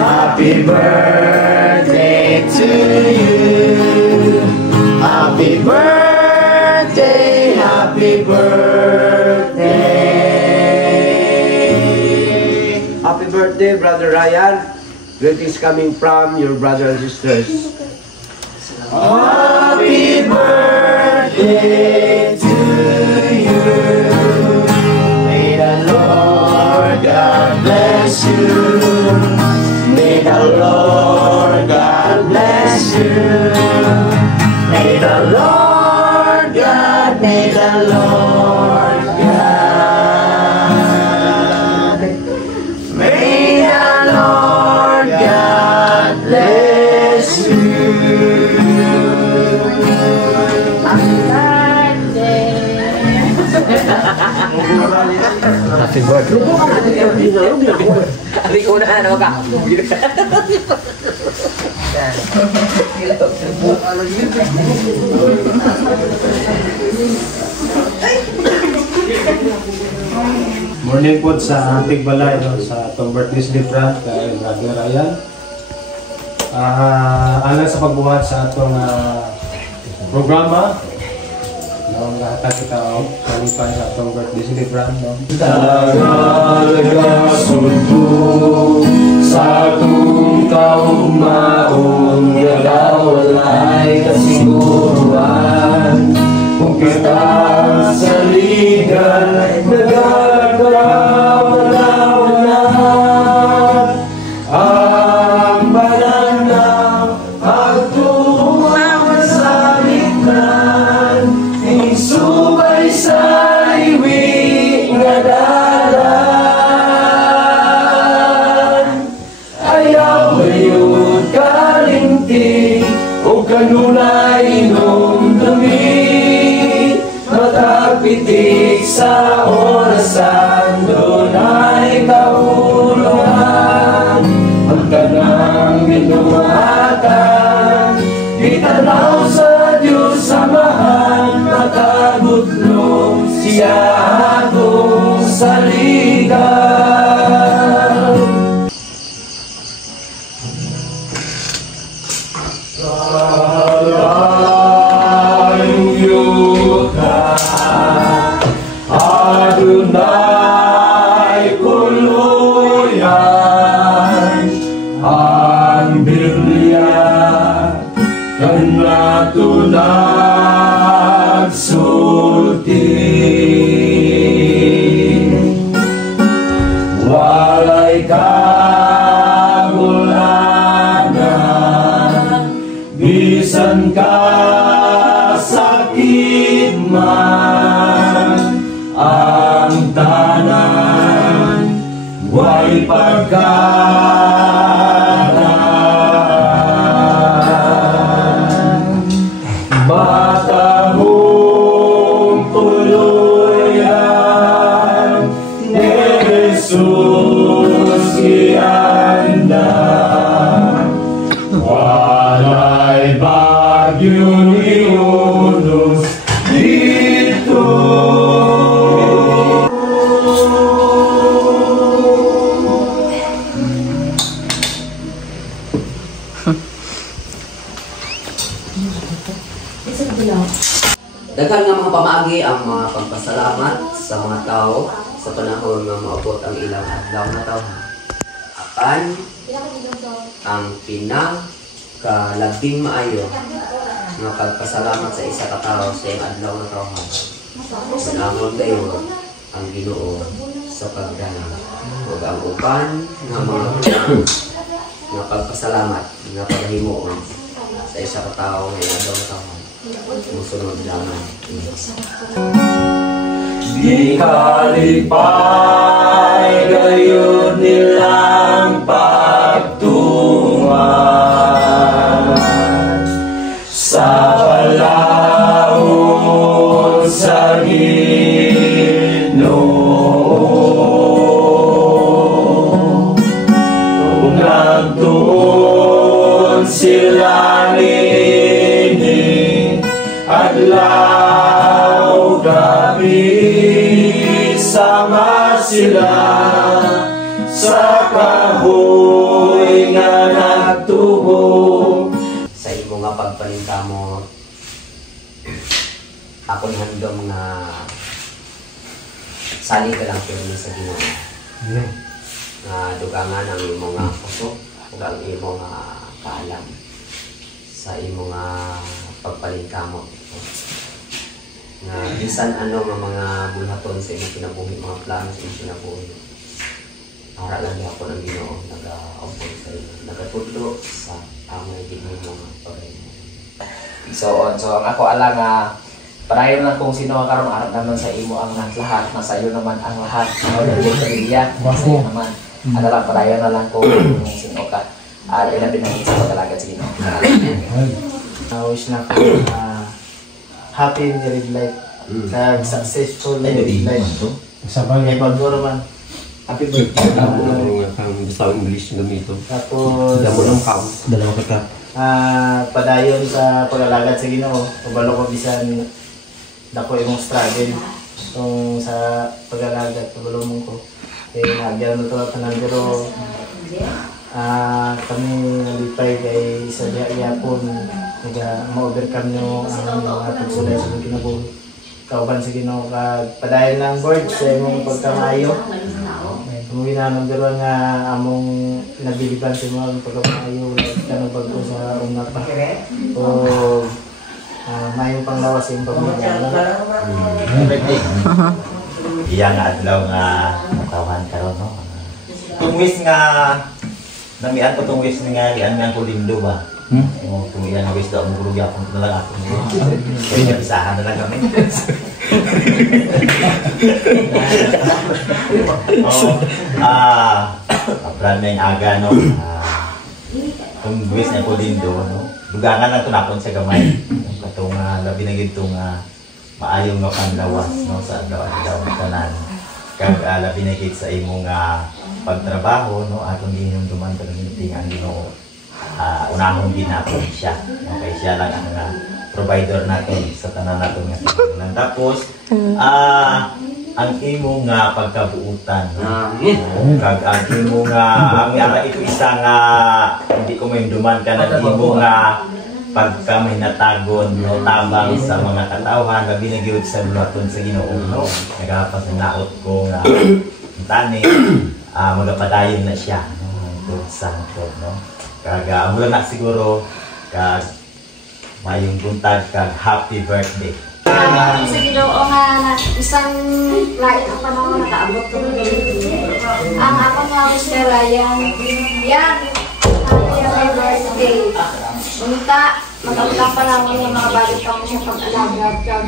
Happy birthday to you. Happy birthday, happy birthday. Happy birthday, Brother Ryan. Greetings coming from your brothers and sisters. Happy birthday to you. May the Lord God bless you. May the Lord God bless you. May the Lord God, may the Lord God, may the Lord God bless you. Happy birthday. Hari ko na ano ka? Morning po sa Antig Balay, no, sa itong birthday celebration kay Brother Ryan. Alang sa pagbuhat sa itong programa, no, lahat kita kalipay sa itong birthday celebration. No. Nagasundo sa itong kaugmaong nagawalay kasiguruan. Kung kita sa ligan, nagagawalawalan ang bananaw, pagtutuwa sa likran, insubay sa iwi nga dalan. Ayaw mayroon kalinti o kanunay inom dumi. Matagpitik sa orasan, doon ay kaulungan. Ang kanang minuatan, itanaw sa Diyos samahan. Makagutlong siya atong saligan. Adonai Daghan nga mga pamaagi ang mga pagpasalamat sa mga tao sa panahon nga maabot ang ilang adlaw na tawhan. Apan ang pinagkalabing maayo nga pagpasalamat sa isa ka tao sa iyang adlaw na tawhan. Manamon dayon ang Ginoo sa pagdana ug ang uban nga mga nga pagpasalamat nga paghimuon sa isa ka tao nga adlaw na tawhan. Musunod lamang. Di kalipay gayon nilang pagtungan sa balaod sa Ginoo. Kung nagtuon sila nini adlaw gabi, sama sila sa kahoy nga nagtubo. Sa imo nga pagpaningkamot, akong handom nga sali ka lang pero sa Ginoo. Nga dugangan ang imo nga puso ug ang imo nga kaalam sa imo nga pagpaningkamot. Nga bisan ano nga mga buhaton sa imong kinabuhi, mga plano sa imong kinabuhi, para lang ako ng Ginoo nag-aupon sa iyo, nagatudlo sa amay ginoo mga pagaymo. So ang ako ala nga padayon lang kung sino karon arap naman sa imo ang lahat, nasa iyo naman ang lahat. Pamilya, nasa naman. Lang padayon na lang kung sino ka. Ilabi na sa pag-alagad sa Ginoo. Wish na ko happy married life, successful married life. Sabang Kay Pagdoro man, happy birthday. Sa English na gamito. Tapos, Dalawa ka. padayon sa pag-alagad sa Ginoo. Kabalo ko bisan dako imong struggle kung sa pag-alagad, kabalo mo ko. Kaya nagyan mo ito tanan pero kami nalipay kay sa yapon ma-overcome nyo ang mga pagsulay sa mga kinabuhi. Kauban sa Ginoo padayon lang board sa imong pagkamayo. Kung ginanong nga among nabiliban sa mga pagkamayo, kanong bago sa una pa. O mayong panglawas sa iyong pamilya. Iya nga adlaw nga tawhan karon no. Kung wish nga namian ko tong wish nga ian nga ko lindo ba. Kung iyan na wish daw mo guluya kung na lang ako. Kaya isahan na lang kami. Apran na aga no. Kung wish nga ko lindo no. Dugangan lang to napon sa gamay. Katong labi na gid tong maayong nga panlawas no sa adlaw ng tanan. Kag labi na gid sa imong pagtrabaho no atong ginhumduman pero hindi ang Ginoo. Unahon din natin siya. Okay, siya lang ang provider natin sa tanan natin nga kinahanglan. Tapos ang imo nga pagkabuutan. Kag ang imo nga ang ara ito isa nga hindi ko mahimduman ka na imo nga pagka may natagon no tabang sa mga katawhan gabi na gyud sa bulaton sa Ginoo no. Nagapas na naot ko nga tani magapadayon na siya no ito sa no. Kag amo na siguro kag mayong buntag kag happy birthday. Sa Ginoo nga isang lain ang panahon nakaabot ko ang akong nga wish kay Ryan. Yan. Happy birthday. Unta, maganda pa lang nga mga balik ka mo siya pag-alagad kag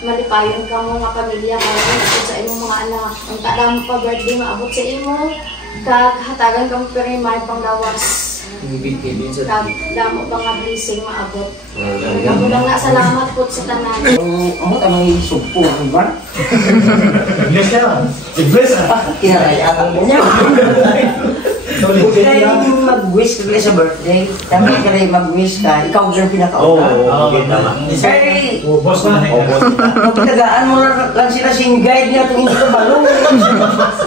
malipayon ka mo nga pamilya karon sa imong mga anak. Unta lang pa birthday maabot sa imo kag hatagan ka mo pero may panglawas. Kag damo pa nga blessing maabot. Ako lang na salamat po sa tanan. Amo tamang isugpo ang bar. Bless ka. Bless ah. Kinarayaan mo niya. Huwag kayo mag-wish ka sa birthday. Tama ka rin mag-wish ka. Ikaw lang pinakauna. Okay, tama. Kaya, Boss na. pagtagaan mo lang sila sing guide niya kung hindi ka balong.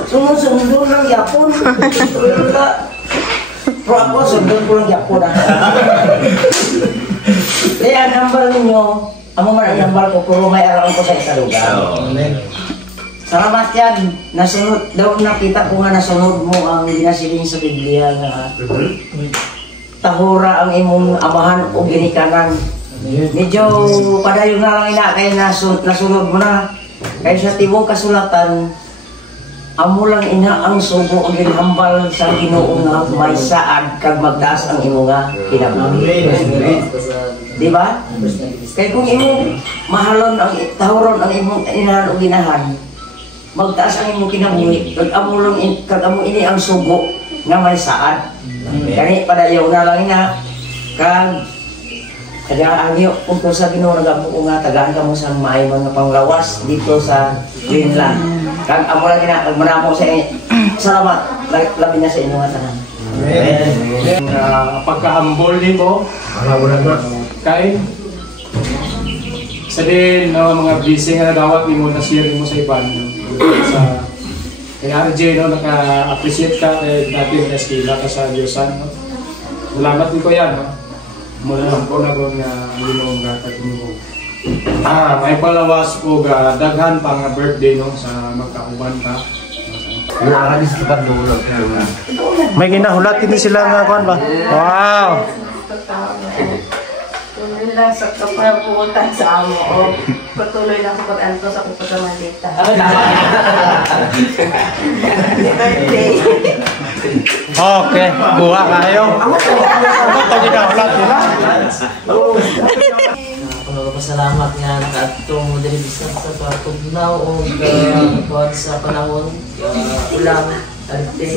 Sumusundo lang yapon. Pero ka, pero ako, sundon ko lang yapon. Kaya number ninyo, amo man ang nambal ko, puro may araw ko sa ikalugan. Salamat yan. Nasunod daw, nakita ko nga nasunod mo ang ginasiling sa Biblia nga tahura ang imong amahan o ginikanan. Medyo padayon na lang ina kay nasunod mo na. Kaya sa tibong kasulatan, amo lang ina ang sugo o ginhambal sa Ginoo nga may saad kag magtaas ang imo nga kinabuhi. Di ba? Kaya kung imo mahalon ang tahuron ang imong inahan o ginahan, magtaas ang imong kinabuhi, kag amo ini ang sugo nga may saad. Kani padayon na lang ina kag kaya ang iyo kung sa Ginoo nagabuo nga tagaan ka mo sa maay mga panglawas dito sa Greenland. Kag amo lang ina manamo sa salamat labi na sa inyo nga tanan. Amen. Pagka-humble nimo, kay sa din mga blessing nga nagawat nimo na share mo sa iban sa kaya RJ naka-appreciate ka kay dati na skila ka sa Diyosan no. Salamat din ko yan no. Mula lang ko na kung Ginoo nga katulong. May palawas po ga daghan pang birthday no sa magkauban ka. Nakakabis ka pa dulo. May ginahulat din sila nga kuan ba? Wow. Tuloy lang sa kapabutan sa amo o patuloy lang sa pag-anto sa kupatamalita. Birthday. Okay, buha kayo. Ito ginahulat nila. Pasalamat nga nakaatong diri bisan sa patugnaw o kuan sa panahon ulang arte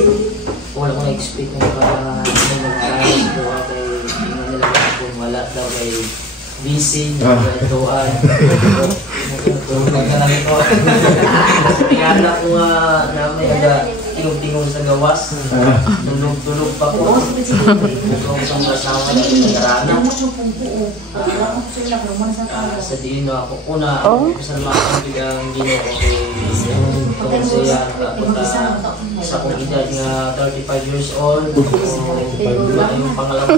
wala ko na-expect na magkakas ko kay nila kung wala daw kay busy tuan nagkalang ko tingala ko na may aga tingog-tingog sa gawas tulog-tulog pa ko kung sa kasawa na nagkarana sa diin na ako una pasalamatan bigang Ginoo kung siya nakapunta sa kong edad nga 35 years old yung pangalawang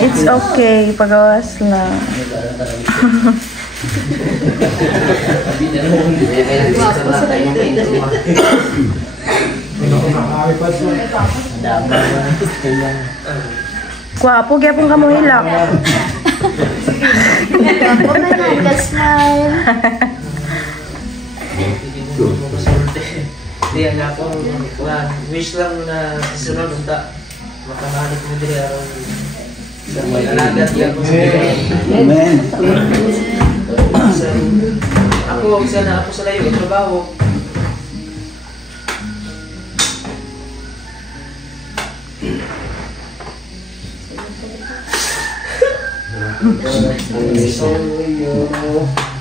It's okay, pagawas lang. Guwapo, kaya pong kamu hilak. Guwapo na lang, ka-smile. Hindi, ang ako, wish lang na susunod unta makahanap mo diri aron sa may alagat yan ko Amen. Ako sana ako sa layo trabaho.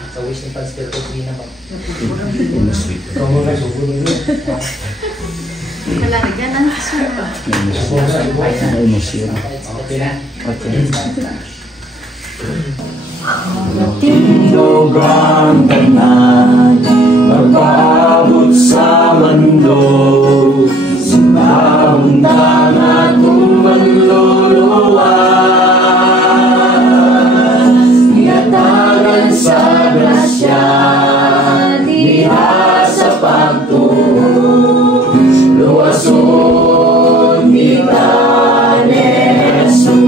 Sa wish ni Pastor Obrina ba? Nalagyan ang Tindogan tanan magpaabot sa mundo simbahon tangan kung manluluwas iatagan sa grasya diha sa pagtuo luwason kita ni Jesus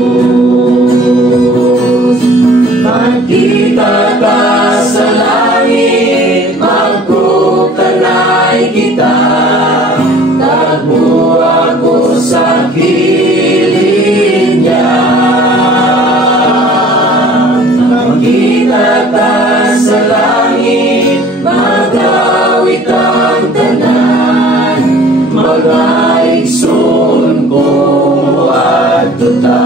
magkita ka sa langit magkukanay kita tagpo ako sa kilid niya magkita ka sa langit magawit ang tanan magaigsoon ko at tuta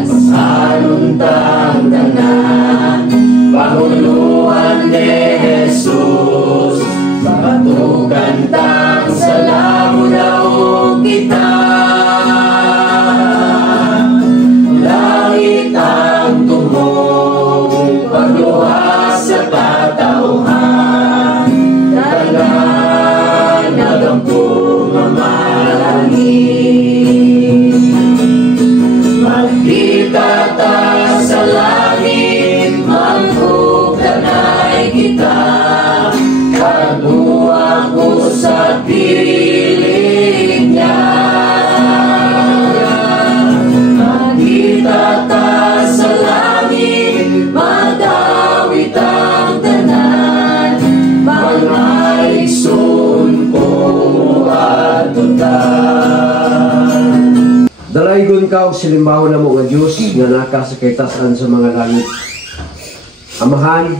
masaluntang ka og silimbaho na mo nga Dios nga naka sa kaytasan sa mga langit. Amahan,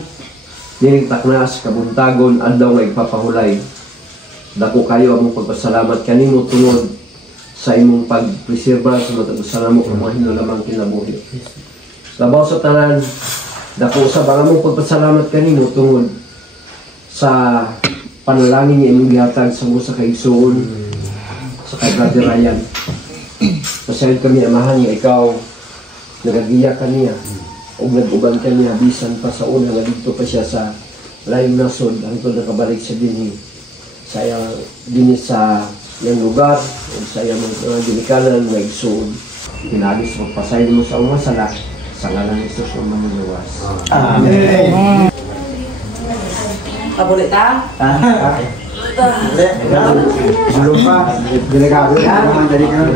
nining taknas kabuntagon adlaw nga igpapahulay. Dako kayo among pagpasalamat kanimo tungod sa imong pagpreserba sa matag usa namo kung mahimo lamang kinabuhi. Labaw sa tanan, dako sa among pagpasalamat kanimo tungod sa panalangin niya imong gihatag sa mo sa kaigsuon sa kay Brother Ryan. Pasayad kami amahan nga ikaw nagagiya kaniya o nag-uban kaniya bisan pa sa una nga dito pa siya sa layong nasod hangtod nakabalik sa dinhi sa dinhi sa iyang lugar o sa iyang mga ginikanan nga igsuon. Pinagis magpasayad mo sa mga sala sa ngalan ni Jesus ang manuluwas. Amen. Boleh ta? Belum pa, delegado naman dari kan.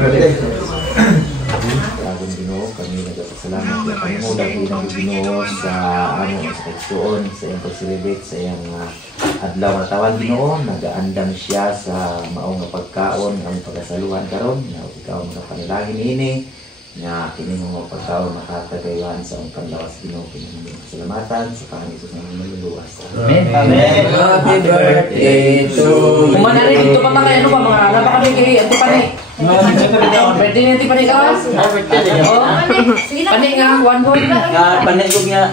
Bagong Ginoo, kami nagpasalamat na kami mo dahil ng Ginoo sa among inspeksyon, sa iyang pag-celebrate, sa iyang adlaw na tawan Ginoo, nagaandam siya sa maong nga pagkaon ang pagasaluhan karon, nga ikaw mga panalangin ini nga kini mo pagkaon makatagayan sa ang panlawas Ginoo, kini mo pasalamatan sa Panginoon Hesus nga manluluwas. Amen. Amen. Happy birthday to you. Kumana rin dito pa tayo, ano ba mga anak pa kami kay ito pa ni. Birthday nito pa ni kawas. Pani nga one word na. Nga panengog nga.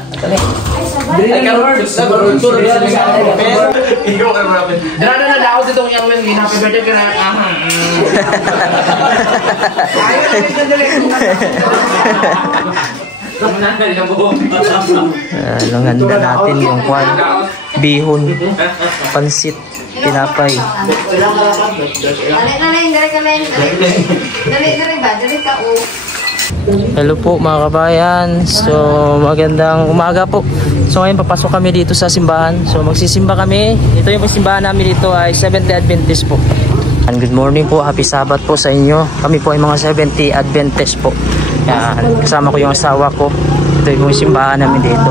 Ay karon sa tur Dara na daw dito yang men happy birthday kana aha. Handa natin yung kwan, bihon, pansit, tinapay. Hello po mga kabayan. So magandang umaga po. So ngayon papasok kami dito sa simbahan. So magsisimba kami. Ito yung simbahan namin dito ay Seventh-day Adventist po. And good morning po, happy Sabbath po sa inyo. Kami po ay mga Seventh-day Adventist po. Yan, kasama ko yung asawa ko. Ito yung simbahan namin dito.